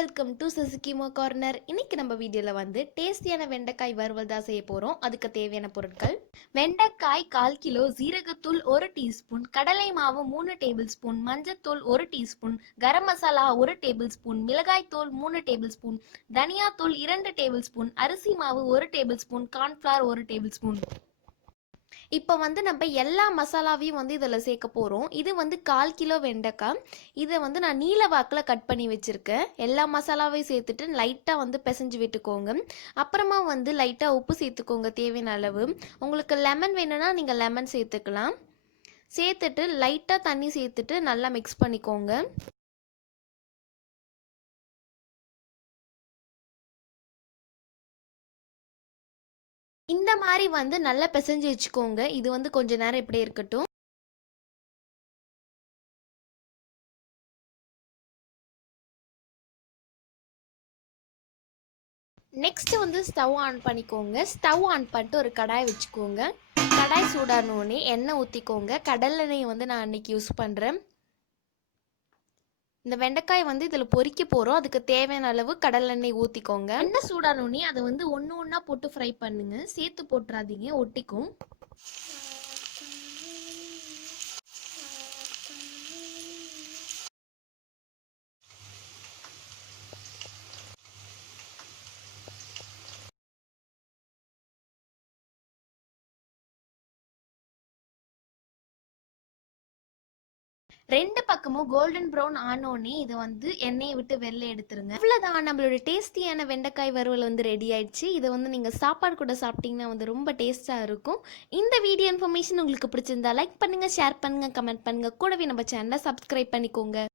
Welcome to சசிகிமோ corner. இன்னைக்கு நம்ம வீடியோல வந்து டேஸ்டியான வெண்டைக்காய் வறுவல் தான் செய்ய போறோம். அதுக்கு தேவையான பொருட்கள்: வெண்டைக்காய் 1/4 கிலோ, ஜீரகத்தூள் 1 டீஸ்பூன், கடலை மாவு 3 டேபிள் ஸ்பூன், மஞ்சத்தூள் 1 teaspoon, garam masala 1 table spoon, மிளகாய் தூள் 3 டேபிள் ஸ்பூன், தனியா தூள் 2 டேபிள் ஸ்பூன், அரிசி மாவு 1 table spoon, cornflour 1 table spoon. இப்போ வந்து நம்ம எல்லா மசாலாவையும் வந்து இதில் சேர்க்க போகிறோம். இது வந்து 1/4 கிலோ வெண்டைக்காய். இதை வந்து நான் நீல வாக்கில் கட் பண்ணி வச்சுருக்கேன். எல்லா மசாலாவையும் சேர்த்துட்டு லைட்டாக வந்து பிசைஞ்சு விட்டுக்கோங்க. அப்புறமா வந்து லைட்டாக உப்பு சேர்த்துக்கோங்க தேவையான அளவு. உங்களுக்கு லெமன் வேணும்னா நீங்கள் லெமன் சேர்த்துக்கலாம். சேர்த்துட்டு லைட்டாக தண்ணி சேர்த்துட்டு நல்லா மிக்ஸ் பண்ணிக்கோங்க. இந்த மாதிரி வந்து நல்லா பிசைஞ்சு வச்சுக்கோங்க. இது வந்து கொஞ்ச நேரம் இப்படியே இருக்கட்டும். நெக்ஸ்ட் வந்து ஸ்டவ் ஆன் பண்ணிக்கோங்க. ஸ்டவ் ஆன் பண்ணிட்டு ஒரு கடாய் வச்சுக்கோங்க. கடாய் சூடானோடனே எண்ணெய் ஊற்றிக்கோங்க. கடலெண்ணெய் வந்து நான் அன்றைக்கி யூஸ் பண்ணுறேன். இந்த வெண்டைக்காய் வந்து இதில் பொரிக்க போகிறோம். அதுக்கு தேவையான அளவு கடலெண்ணெய் ஊற்றிக்கோங்க. எண்ணெய் சூடானோடனே அதை வந்து ஒன்று ஒன்றா போட்டு ஃப்ரை பண்ணுங்கள். சேர்த்து போட்டுறாதீங்க, ஒட்டிக்கும். ரெண்டு பக்கமும் கோல்டன் ப்ரௌன் ஆனோடனே இதை வந்து எண்ணெயை விட்டு வெளில எடுத்துருங்க. அவ்வளோதான், நம்மளோட டேஸ்டியான வெண்டைக்காய் வறுவல் வந்து ரெடி ஆயிடுச்சு. இதை வந்து நீங்கள் சாப்பாடு கூட சாப்பிட்டீங்கன்னா வந்து ரொம்ப டேஸ்ட்டாக இருக்கும். இந்த வீடியோ இன்ஃபர்மேஷன் உங்களுக்கு பிடிச்சிருந்தா லைக் பண்ணுங்கள், ஷேர் பண்ணுங்கள், கமெண்ட் பண்ணுங்கள். கூடவே நம்ம சேனலை சப்ஸ்கிரைப் பண்ணிக்கோங்க.